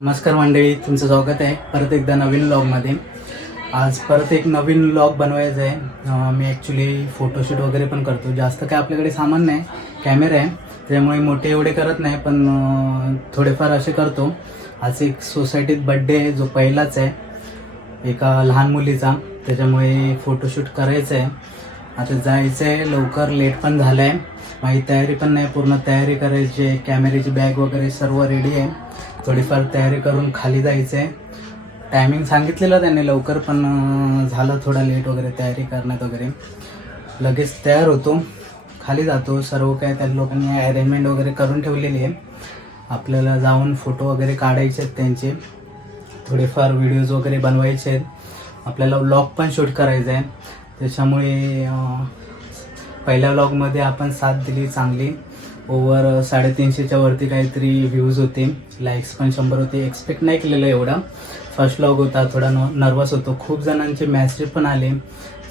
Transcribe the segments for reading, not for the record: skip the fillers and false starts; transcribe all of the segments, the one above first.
नमस्कार मंडळी, तुमचं स्वागत आहे परत एकदा नवीन व्लॉगमध्ये. आज परत एक नवीन व्लॉग बनवायचा आहे. मी ॲक्च्युली फोटोशूट वगैरे पण करतो. जास्त काय आपल्याकडे सामान नाही, कॅमेरा आहे, त्यामुळे मोठे एवढे करत नाही, पण थोडेफार असे करतो. आज एक सोसायटीत बड्डे आहे, जो पहिलाच आहे एका लहान मुलीचा, त्याच्यामुळे फोटोशूट करायचं आहे. आता जायचं आहे लवकर, लेट पण झालं आहे. माझी तयारी पण नाही, पूर्ण तयारी करायची आहे. कॅमेऱ्याची बॅग वगैरे सर्व रेडी आहे. थोडीफार तयारी करून खाली जायचं आहे. टायमिंग सांगितलेलं त्यांनी लवकर, पण झालं थोडा लेट वगैरे तयारी करण्यात वगैरे. लगेच तयार होतो, खाली जातो. सर्व काय त्या लोकांनी अरेंजमेंट वगैरे करून ठेवलेली आहे. आपल्याला जाऊन फोटो वगैरे काढायचे आहेत त्यांचे, थोडेफार व्हिडिओज वगैरे बनवायचे आहेत. आपल्याला व्लॉग पण शूट करायचं आहे. त्याच्यामुळे पहिल्या व्लॉगमध्ये आपण साथ दिली चांगली. ओव्हर 350च्या वरती काहीतरी व्ह्यूज होते, लाईक्स पण 100 होते. एक्सपेक्ट नाही केलेलं एवढा. फर्स्ट व्लॉग होता, थोडा नर्वस होतो. खूप जणांचे मेसेज पण आले,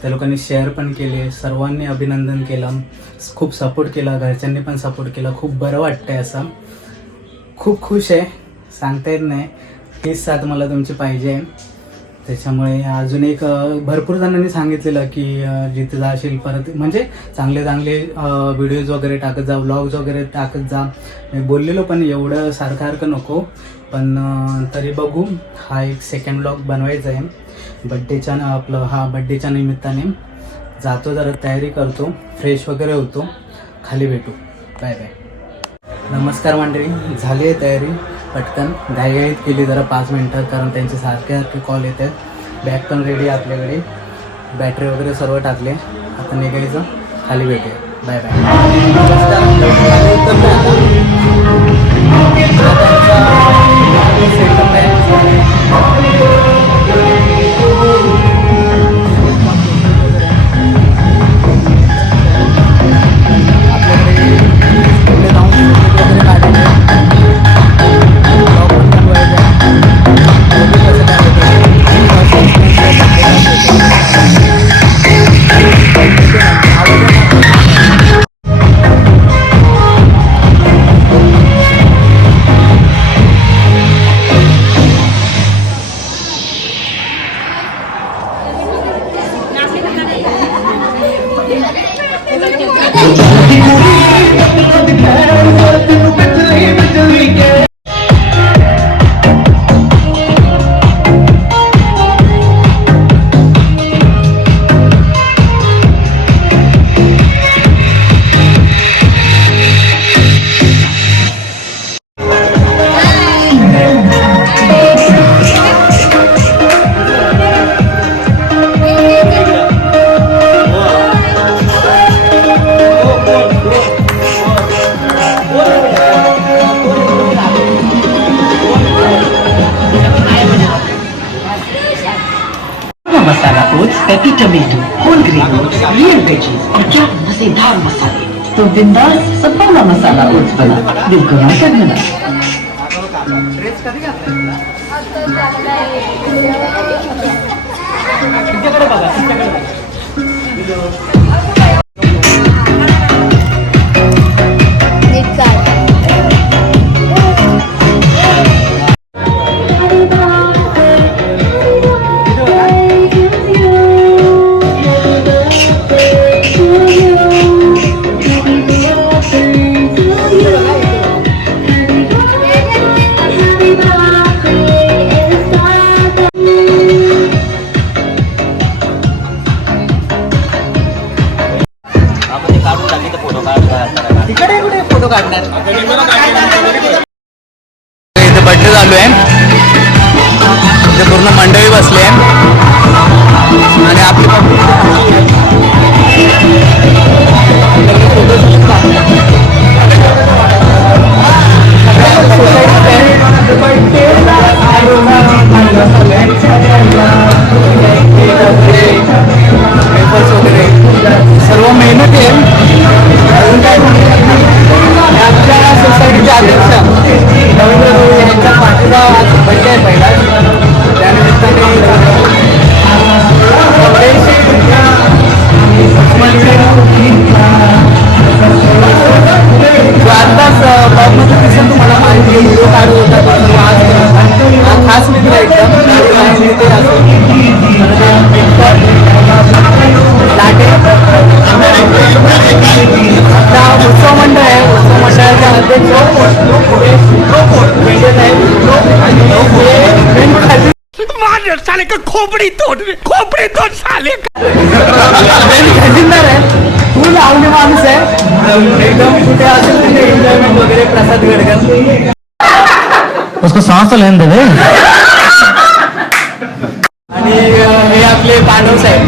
त्या लोकांनी शेअर पण केले. सर्वांनी अभिनंदन केलं, खूप सपोर्ट केला, घरच्यांनी पण सपोर्ट केला. खूप बरं वाटतं आहे. असं खूप खुश आहे, सांगता येत नाही. तीच साथ मला तुमची पाहिजे आहे. त्याच्यामुळे अजून एक भरपूर जणांनी सांगितलेलं की जिथे जाशील परत म्हणजे चांगले व्हिडिओज वगैरे टाकत जा, व्लॉग्स वगैरे टाकत जा. मी बोललेलो, पण एवढं सारखं नको. पण तरी बघू. हा एक सेकंड व्लॉग बनवायचा आहे बड्डेच्या, बड्डेच्या निमित्ताने. जातो, जरा तयारी करतो, फ्रेश वगैरे होतो, खाली भेटू. Bye bye. नमस्कार मंडळी, झाली आहे तयारी. पटकन घाईघाईत केली जरा 5 मिनटात, कारण त्यांचे सारखे कॉल येत आहेत. बॅग पण रेडी आहे आपल्याकडे, बॅटरी वगैरे सर्व टाकले. आता निघायचं, खाली भेटूया. Bye bye. Masala oats, peppy tomato, whole grain oats, real veggies और क्या मजेदार मसाले. तो बिंदास सफाला मसाला ओट्स बना, दिल को राशद बना. फोटो काढणार. इथे बड्डे चालू आहे, इथे पूर्ण मंडळी बसली आहे आणि आपली वगैरे सर्व मेहनत आहे. अजून काय आमच्या सोसायटीचे अध्यक्ष यांच्या पाठीचा आज बड्डे आहे पहिला, त्यानिमित्ताने आत्ताच ब्लॉगमध्ये दिसेल तुम्हाला माहिती व्हिडिओ काढत होता. आज खास मित्र आहे एकदम. आणि ते असो. लाटे आता उत्सव मंडळ आहे. उत्सव मंडळाचे अध्यक्ष वेंकटेश आहेत. साले का खोपड़ी तोड़ साले खजिनदार आहे. फुल आवडे माणूस आहे एकदम. कुठे असेल तिथे एन्जॉयमेंट वगैरे. प्रसाद गडकर उसको सांस तो लेने दे दे. आणि हे आपले पांडव साहेब.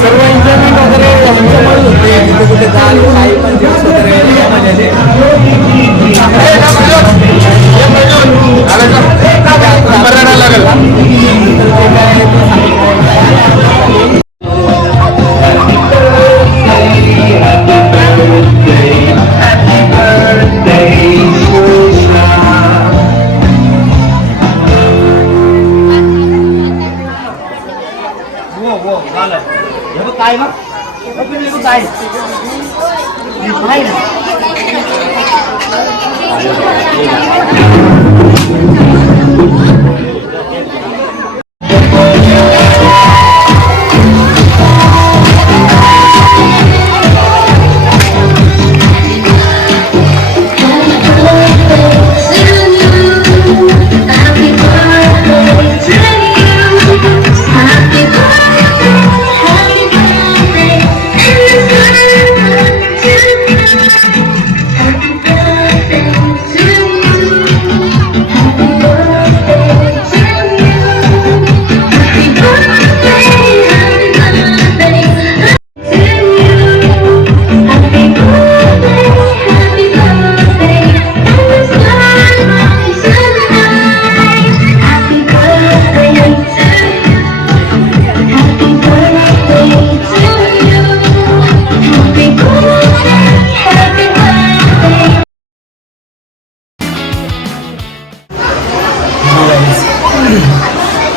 सर्व एन्जॉयमेंट वगैरे यांच्यामुळेच होते. तिथे कुठे जाल काही पण दिवस वगैरे मजा येते.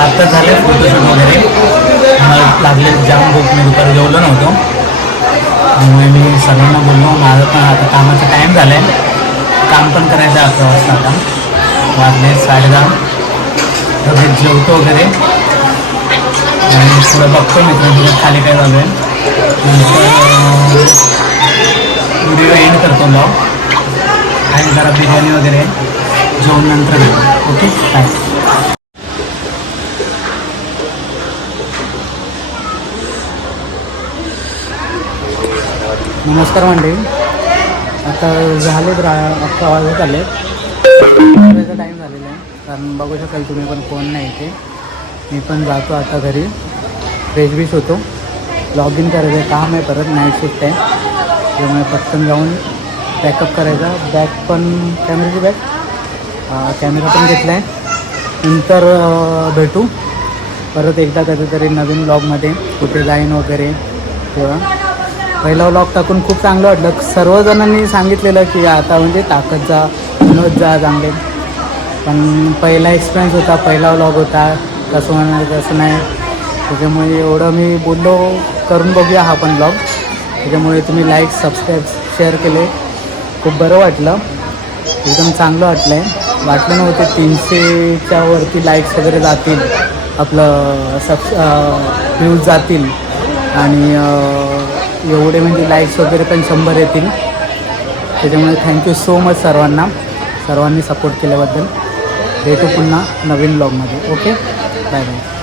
आता झाले फोटोशूट वगैरे. मला लागले जाम भूक. मी दुपारी जेवलो नव्हतो त्यामुळे मी सगळ्यांना बोललो माझं पण आता कामाचा टाईम झाला आहे. काम पण करायचं 11 वाजता. आता वाजले 10:30. तर जेवतो वगैरे आणि थोडं बघतो मित्रांसोबत खाली काय झालं आहे. नंतर व्हिडिओ एंड करतो ब्लॉग. आणि जरा बिर्याणी वगैरे जेवण नंतर घेतो. Okay bye. नमस्कार मंडळी. आता झालेत 11 वाजत आले. टाईम झालेला आहे. कारण बघू शकाल तुम्ही पण कोण नाही इथे. मी पण जातो आता घरी. फ्रेश बीश होतो. लॉग इन करायचं आहे. काम आहे परत. नाईट शिफ्ट आहे त्यामुळे पटकन जाऊन पॅकअप करायचा. बॅग पण कॅमेराची बॅग कॅमेरा पण घेतला आहे. नंतर भेटू परत एकदा कधीतरी नवीन व्लॉगमध्ये. कुठे जाईन वगैरे तेव्हा. पहिला व्लॉग टाकून खूप चांगलं वाटलं. सर्वजणांनी सांगितलेलं की आता म्हणजे टाकत जा, बनवत जा चांगले. पण पहिला एक्सपिरियन्स होता. पहिला व्लॉग होता. कसं म्हणणार कसं नाही. त्याच्यामुळे एवढं मी बोललो करून बघूया हा पण व्लॉग. त्याच्यामुळे तुम्ही लाईक सबस्क्राईब शेअर केले. खूप बरं वाटलं. एकदम चांगलं वाटलं आहे. वाटलं नव्हतं 300च्या वरती लाईक्स वगैरे जातील. आपलं व्ह्यूज जातील. आणि एवढे म्हणजे लाईक्स वगैरे पण 100 येतील. त्याच्यामुळे थँक्यू सो मच सर्वांनी सपोर्ट केल्याबद्दल. भेटू पुन्हा नवीन ब्लॉगमध्ये. Okay bye bye.